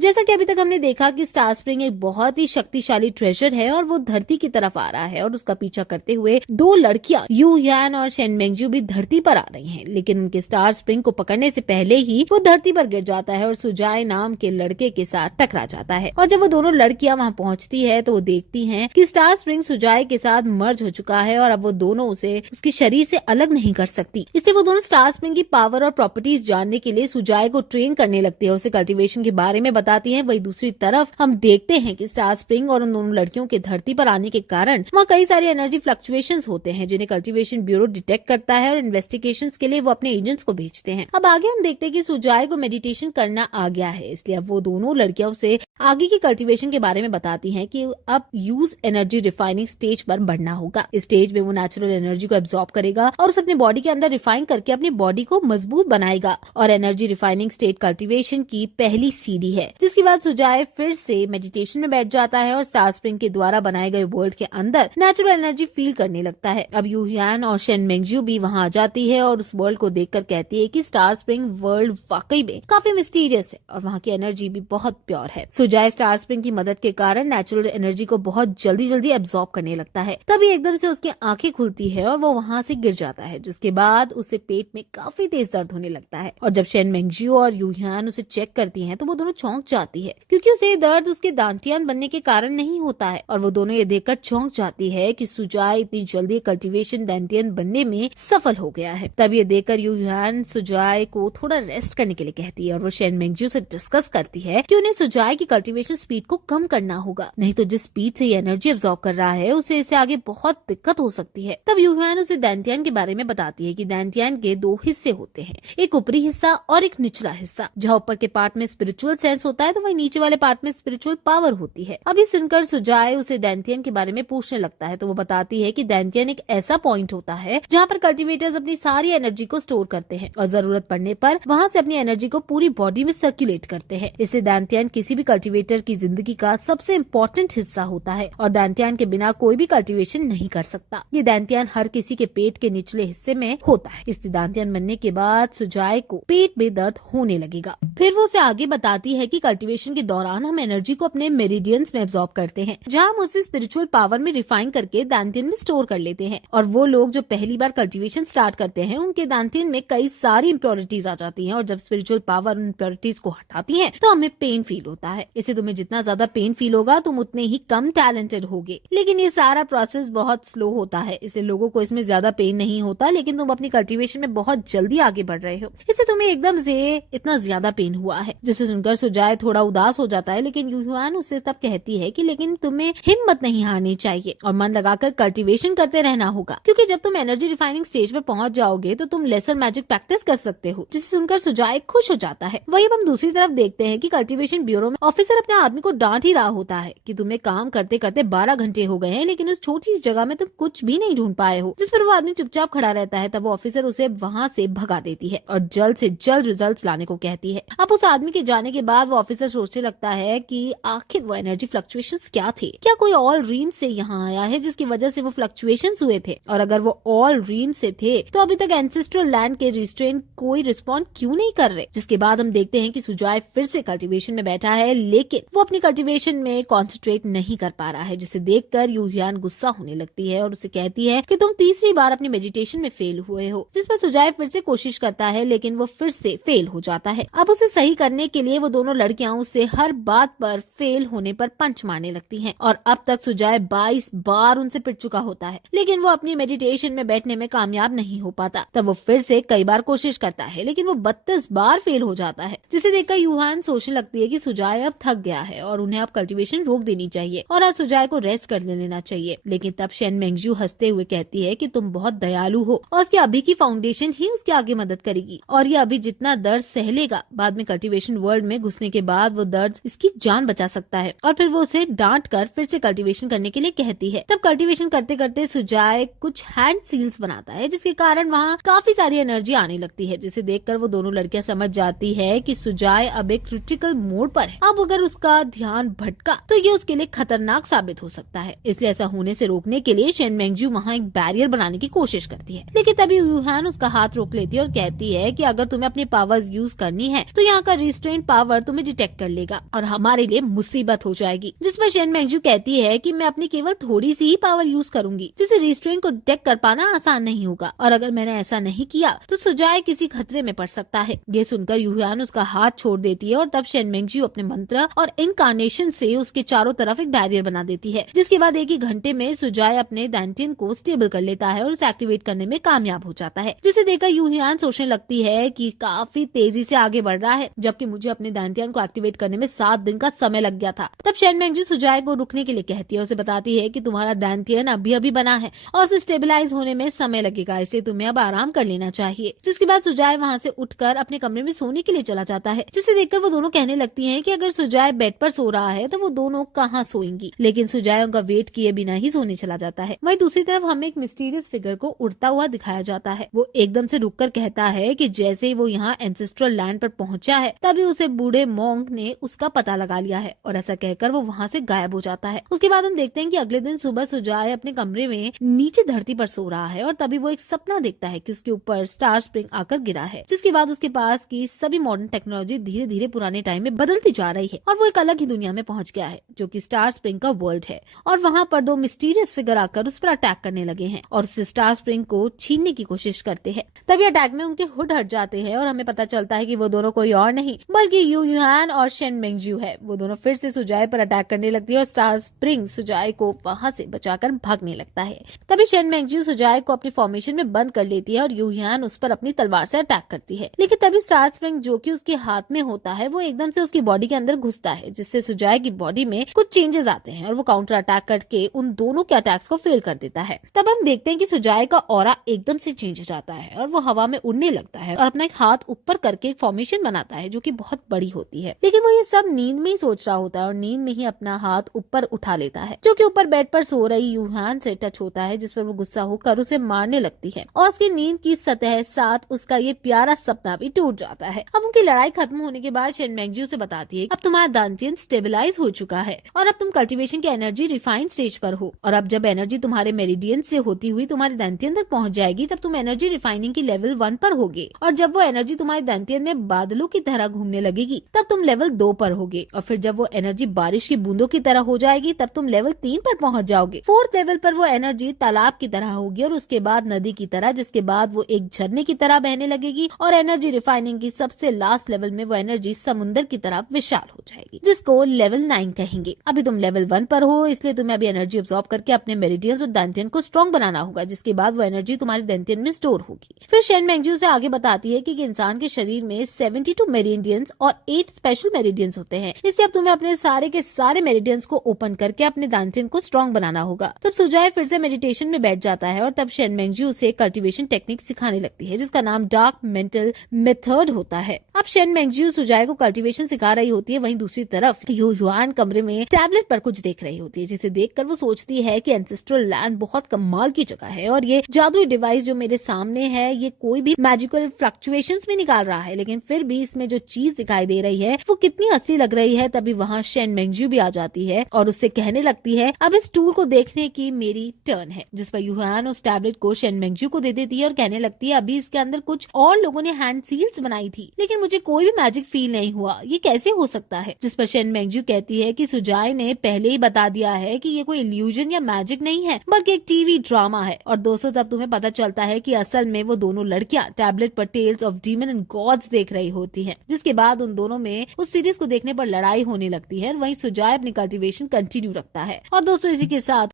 जैसा कि अभी तक हमने देखा कि स्टार स्प्रिंग एक बहुत ही शक्तिशाली ट्रेजर है और वो धरती की तरफ आ रहा है और उसका पीछा करते हुए दो लड़कियां यू यान और शेन मेंगजू भी धरती पर आ रही हैं, लेकिन उनके स्टार स्प्रिंग को पकड़ने से पहले ही वो धरती पर गिर जाता है और सुजाय नाम के लड़के के साथ टकरा जाता है। और जब वो दोनों लड़कियां वहां पहुंचती है तो वो देखती हैं कि स्टार स्प्रिंग सुजाय के साथ मर्ज हो चुका है और अब वो दोनों उसे उसके शरीर से अलग नहीं कर सकती। इससे वो दोनों स्टार स्प्रिंग की पावर और प्रॉपर्टीज जानने के लिए सुजाय को ट्रेन करने लगती है, उसे कल्टीवेशन के बारे में बताती है। वही दूसरी तरफ हम देखते हैं कि स्टार स्प्रिंग और उन दोनों लड़कियों के धरती पर आने के कारण वहाँ कई सारे एनर्जी फ्लक्चुएशंस होते हैं जिन्हें कल्टीवेशन ब्यूरो डिटेक्ट करता है और इन्वेस्टिगेशंस के लिए वो अपने एजेंट्स को भेजते हैं। अब आगे हम देखते हैं कि सुजाय को मेडिटेशन करना आ गया है, इसलिए अब वो दोनों लड़कियां उसे आगे की कल्टीवेशन के बारे में बताती हैं कि अब यूज एनर्जी रिफाइनिंग स्टेज पर बढ़ना होगा। इस स्टेज में वो नेचुरल एनर्जी को एब्जॉर्ब करेगा और उसे अपने बॉडी के अंदर रिफाइन करके अपनी बॉडी को मजबूत बनाएगा। और एनर्जी रिफाइनिंग स्टेट कल्टीवेशन की पहली सीढ़ी है, जिसके बाद सुजाय फिर से मेडिटेशन में बैठ जाता है और स्टार स्प्रिंग के द्वारा बनाए गए वर्ल्ड के अंदर नेचुरल एनर्जी फील करने लगता है। अब यू यान और शेन मेंगजू भी वहां आ जाती है और उस वर्ल्ड को देखकर कहती है कि स्टार स्प्रिंग वर्ल्ड वाकई में काफी मिस्टीरियस है और वहाँ की एनर्जी भी बहुत प्योर है। सुजाय स्टार स्प्रिंग की मदद के कारण नेचुरल एनर्जी को बहुत जल्दी एब्जॉर्ब करने लगता है। तभी एकदम से उसकी आंखें खुलती है और वो वहाँ से गिर जाता है, जिसके बाद उसे पेट में काफी तेज दर्द होने लगता है। और जब शेन मेंगजू और यू यान उसे चेक करती हैं तो वो दोनों चौंक जाती है, क्योंकि उसे दर्द उसके दांतियान बनने के कारण नहीं होता है। और वो दोनों ये देखकर चौंक जाती है कि सुजाय इतनी जल्दी कल्टीवेशन दांतियान बनने में सफल हो गया है। तब ये देखकर यू यान सुजाय को थोड़ा रेस्ट करने के लिए कहती है और वो शेन मेंगजू से डिस्कस करती है कि उन्हें सुजाय की कल्टीवेशन स्पीड को कम करना होगा, नहीं तो जिस स्पीड से ये एनर्जी एब्जॉर्ब कर रहा है उसे इससे आगे बहुत दिक्कत हो सकती है। तब यू यान उसे दांतियान के बारे में बताती है कि दांतियान के दो हिस्से होते हैं, एक ऊपरी हिस्सा और एक निचला हिस्सा। जहाँ ऊपर के पार्ट में स्पिरिचुअल सेंस होता है तो वही नीचे वाले पार्ट में स्पिरिचुअल पावर होती है। अभी सुनकर सुजाय उसे दांतियन के बारे में पूछने लगता है तो वो बताती है कि दांतियन एक ऐसा पॉइंट होता है जहाँ पर कल्टीवेटर्स अपनी सारी एनर्जी को स्टोर करते हैं और जरूरत पड़ने पर वहाँ से अपनी एनर्जी को पूरी बॉडी में सर्कुलेट करते हैं। इससे दांतियन किसी भी कल्टीवेटर की जिंदगी का सबसे इम्पोर्टेंट हिस्सा होता है और दांतियन के बिना कोई भी कल्टीवेशन नहीं कर सकता। ये दांतियन हर किसी के पेट के निचले हिस्से में होता है। इससे दांतियन बनने के बाद सुजाय को पेट में दर्द होने लगेगा। फिर वो उसे आगे बताती है कि कल्टीवेशन के दौरान हम एनर्जी को अपने मेरिडियंस में एब्जॉर्ब करते हैं, जहाँ हम उसे स्पिरिचुअल पावर में रिफाइन करके दांतियन में स्टोर कर लेते हैं। और वो लोग जो पहली बार कल्टीवेशन स्टार्ट करते हैं उनके दांतियन में कई सारी इम्प्योरिटीज आ जाती हैं और जब स्पिरिचुअल पावर उन इम्प्योरिटीज को हटाती है तो हमें पेन फील होता है। इससे तुम्हें जितना ज्यादा पेन फील होगा तुम उतने ही कम टैलेंटेड होगे। लेकिन ये सारा प्रोसेस बहुत स्लो होता है, इससे लोगों को इसमें ज्यादा पेन नहीं होता, लेकिन तुम अपनी कल्टीवेशन में बहुत जल्दी आगे बढ़ रहे हो, इससे तुम्हें एकदम से इतना ज्यादा पेन हुआ है। जिसे सुनकर सुजाय थोड़ा उदास हो जाता है, लेकिन यू यान उससे तब कहती है कि लेकिन तुम्हें हिम्मत नहीं हारनी चाहिए और मन लगाकर कल्टीवेशन करते रहना होगा, क्योंकि जब तुम एनर्जी रिफाइनिंग स्टेज पर पहुंच जाओगे तो तुम लेसर मैजिक प्रैक्टिस कर सकते हो। जिसे सुनकर सुजाय खुश हो जाता है। वही हम दूसरी तरफ देखते हैं कि कल्टीवेशन ब्यूरो में ऑफिसर अपने आदमी को डांट ही रहा होता है कि तुम्हें काम करते करते 12 घंटे हो गए हैं, लेकिन उस छोटी सी जगह में तुम कुछ भी नहीं ढूंढ पाए हो। जिस पर वो आदमी चुपचाप खड़ा रहता है। तब वो ऑफिसर उसे वहाँ से भगा देती है और जल्द से जल्द रिजल्ट्स लाने को कहती है। अब उस आदमी के जाने के बाद वो ऑफिसर सोचने लगता है कि आखिर वो एनर्जी फ्लक्चुएशंस क्या थे। क्या कोई ऑल ड्रीम से यहाँ आया है जिसकी वजह से वो फ्लक्चुएशंस हुए थे, और अगर वो ऑल ड्रीम से थे तो अभी तक एंसेस्ट्रल लैंड के रिस्ट्रेंट कोई रिस्पॉन्ड क्यों नहीं कर रहे। जिसके बाद हम देखते हैं कि सुजाय फिर से कल्टीवेशन में बैठा है, लेकिन वो अपनी कल्टीवेशन में कॉन्सेंट्रेट नहीं कर पा रहा है, जिसे देखकर यू यान गुस्सा होने लगती है और उसे कहती है कि तुम तीसरी बार अपनी मेडिटेशन में फेल हुए हो। जिस पर सुजाय फिर से कोशिश करता है, लेकिन वो फिर से फेल हो जाता है। अब उसे सही करने के लिए वो दोनों लड़कियां उससे हर बात पर फेल होने पर पंच मारने लगती हैं और अब तक सुजाय 22 बार उनसे पिट चुका होता है, लेकिन वो अपनी मेडिटेशन में बैठने में कामयाब नहीं हो पाता। तब वो फिर से कई बार कोशिश करता है, लेकिन वो 32 बार फेल हो जाता है, जिसे देखकर यू यान सोचने लगती है कि सुजाय अब थक गया है और उन्हें अब कल्टीवेशन रोक देनी चाहिए और आज सुजाय को रेस्ट कर लेना चाहिए। लेकिन तब शेन मेंगजू हंसते हुए कहती है कि तुम बहुत दयालु हो और उसके अभी की फाउंडेशन ही उसके आगे मदद करेगी, और ये अभी जितना दर्द सह लेगा बाद में कल्टीवेशन वर्ल्ड में घुसने के बाद वो दर्द इसकी जान बचा सकता है। और फिर वो उसे डांट कर फिर से कल्टीवेशन करने के लिए कहती है। तब कल्टीवेशन करते करते सुजाय कुछ हैंड सील्स बनाता है, जिसके कारण वहाँ काफी सारी एनर्जी आने लगती है, जिसे देखकर वो दोनों लड़कियां समझ जाती है कि सुजाय अब एक क्रिटिकल मोड पर है। अब अगर उसका ध्यान भटका तो ये उसके लिए खतरनाक साबित हो सकता है। इसलिए ऐसा होने से रोकने के लिए शेन मेंगजू वहाँ एक बैरियर बनाने की कोशिश करती है, लेकिन तभी यू यान उसका हाथ रोक लेती है और कहती है कि अगर तुम्हें अपनी पावर्स यूज करनी है तो यहाँ का रिस्ट्रेंट पावर तुम्हें डिटेक्ट कर लेगा और हमारे लिए मुसीबत हो जाएगी। जिस पर शेन मेंगजू कहती है कि मैं अपनी केवल थोड़ी सी ही पावर यूज करूंगी, जिसे रिस्ट्रेन को डिटेक्ट कर पाना आसान नहीं होगा, और अगर मैंने ऐसा नहीं किया तो सुजाए किसी खतरे में पड़ सकता है। ये सुनकर यूयान उसका हाथ छोड़ देती है और तब शेन मेंगजू अपने मंत्र और इनकार्नेशन से उसके चारों तरफ एक बैरियर बना देती है, जिसके बाद एक ही घंटे में सुजाए अपने दांटियन को स्टेबल कर लेता है और उसे एक्टिवेट करने में कामयाब हो जाता है। जिसे देखकर यूयान सोचने लगती है कि काफी तेजी से आगे बढ़ रहा है, जबकि मुझे अपने दांटियन को एक्टिवेट करने में 7 दिन का समय लग गया था। तब शेन मेंगजू सुजाए को रुकने के लिए कहती है, उसे बताती है कि तुम्हारा दांटियन अभी अभी बना है और उसे स्टेबलाइज होने में समय लगेगा, इसलिए तुम्हें अब आराम कर लेना चाहिए। जिसके बाद सुजाए वहाँ से उठकर अपने कमरे में सोने के लिए चला जाता है, जिसे देखकर वो दोनों कहने लगती हैं कि अगर सुजाए बेड पर सो रहा है तो वो दोनों कहाँ सोएंगी, लेकिन सुजाए उनका वेट किए बिना ही सोने चला जाता है। वहीं दूसरी तरफ हमें एक मिस्टीरियस फिगर को उड़ता हुआ दिखाया जाता है। वो एकदम से रुककर कहता है कि जैसे ही वो यहाँ एंसेस्ट्रल लैंड पर पहुंचा है तभी उसे बूढ़े मॉन्क ने उसका पता लगा लिया है, और ऐसा कहकर वो वहाँ से गायब हो जाता है। उसके बाद हम देखते हैं कि अगले दिन सुबह सुजाए अपने कमरे में नीचे धरती पर सो रहा है और तभी वो एक सपना देखता है कि उसके ऊपर स्टार स्प्रिंग आकर गिरा है, जिसके बाद उसके पास की सभी मॉडर्न टेक्नोलॉजी धीरे धीरे पुराने टाइम में बदलती जा रही है और वो एक अलग ही दुनिया में पहुंच गया है, जो कि स्टार स्प्रिंग का वर्ल्ड है। और वहाँ पर 2 मिस्टीरियस फिगर आकर उस पर अटैक करने लगे हैं और उस स्टार स्प्रिंग को छीनने की कोशिश करते हैं। तभी अटैक में उनके हुड हट जाते हैं और हमें पता चलता है कि वो दोनों कोई और नहीं बल्कि यूयान और शेन मेंगजू है। वो दोनों फिर से सुजाए पर अटैक करने लगती है और स्टार स्प्रिंग सुजाए को वहाँ से बचाकर भागने लगता है। तभी शेन मेंगजू सुजाए को अपनी फॉर्मेशन में बंद कर लेती है और यूयान उस पर अपनी तलवार से अटैक करती है, लेकिन तभी स्टार स्प्रिंग जो कि उसके हाथ में होता है वो एकदम से उसकी बॉडी के अंदर घुसता है, जिससे सुजाए की बॉडी में कुछ चेंजेस आते हैं और वो काउंटर अटैक करके उन दोनों के अटैक्स को फेल कर देता है। तब हम देखते हैं कि सुजाए का ऑरा एकदम से चेंज हो जाता है और वो हवा में उड़ने लगता है और अपना एक हाथ ऊपर करके एक फॉर्मेशन बनाता है जो कि बहुत बड़ी होती है, लेकिन वो ये सब नींद में ही सोच रहा होता है और नींद में ही अपना हाथ ऊपर उठा लेता है, जो कि ऊपर बेड पर सो रही यूहान से टच होता है, जिस पर वो गुस्सा होकर उसे मारने लगती है और उसकी नींद की सतह साथ उसका ये प्यारा सपना भी टूट जाता है। अब उनकी लड़ाई खत्म होने के बाद शेन मेंगजू से बताती है अब तुम्हारा दांटियन स्टेबलाइज हो चुका है और अब तुम कल्टीवेशन की एनर्जी रिफाइंड स्टेज पर हो, और अब जब एनर्जी तुम्हारे मेरिडियन से होती हुई तुम्हारे दांटियन तक पहुंच जाएगी तब तुम एनर्जी रिफाइनिंग की लेवल 1 पर होगे, और जब वो एनर्जी तुम्हारे दांटियन में बादलों की तरह घूमने लगेगी तब तुम लेवल 2 पर होगे, और फिर जब वो एनर्जी बारिश की बूंदों की तरह हो जाएगी तब तुम लेवल 3 पर पहुंच जाओगे। 4th लेवल पर वो एनर्जी तालाब की तरह होगी और उसके बाद नदी की तरह, जिसके बाद वो एक झरने की तरह बहने लगेगी, और एनर्जी रिफाइनिंग की सबसे लास्ट लेवल में वो एनर्जी समुद्र की तरह विशाल हो जाएगी, जिसको लेवल 9 कहेंगे। अभी तुम लेवल 1 पर हो, इसलिए तुम्हें अभी एनर्जी अब्सॉर्ब करके अपने मेरिडियंस और दांटियन को स्ट्रॉन्ग बनाना होगा, जिसके बाद वो एनर्जी तुम्हारे दांटियन में स्टोर होगी। फिर शेन मेंगजू से आगे बताती है कि इंसान के शरीर में 72 मेरिडियंस और 8 स्पेशल मेरिडियंस होते हैं, इसलिए अब तुम्हें अपने सारे के सारे मेरिडियंस को ओपन करके अपने दांटियन को स्ट्रॉन्ग बनाना होगा। तब सुजाए फिर से मेडिटेशन में बैठ जाता है और तब शेन मेंगजू उसे कल्टीवेशन टेक्निक सिखाने लगती है, जिसका नाम डार्क मेंटल मेथड होता है। अब शेन मेंगजू सुजाए को कल्टीवेशन सिखा रही होती है, वहीं दूसरी तरफ यूयान कमरे में टैबलेट पर कुछ देख रही होती है, जिसे देखकर वो सोचती है कि एंसेस्ट्रल लैंड बहुत कमाल की जगह है और ये जादुई डिवाइस जो मेरे सामने है ये कोई भी मैजिकल फ्लक्चुएशंस भी निकाल रहा है, लेकिन फिर भी इसमें जो चीज दिखाई दे रही है वो कितनी असली लग रही है। तभी वहाँ शेन मेंगजू भी आ जाती है और उससे कहने लगती है अब इस टूल को देखने की मेरी टर्न है, जिस पर यूहान उस टैबलेट को शेन मेंगजू को दे देती है और कहने लगती है अभी इसके अंदर कुछ और लोगों ने हैंड सील्स बनाई थी, लेकिन मुझे कोई भी मैजिक फील नहीं हुआ, ये कैसे हो सकता है। जिस पर शेन मेंगजू कहती है कि सुजाए ने पहले ही बता दिया है कि ये कोई इल्यूजन या मैजिक नहीं है बल्कि एक टीवी ड्रामा है। और दोस्तों तब तुम्हें पता चलता है कि असल में वो दोनों लड़कियां टैबलेट पर tales of demon and gods देख रही होती हैं, जिसके बाद उन दोनों में उस सीरीज को देखने पर लड़ाई होने लगती है। वहीं सुजाए अपनी कल्टीवेशन कंटिन्यू रखता है। और दोस्तों इसी के साथ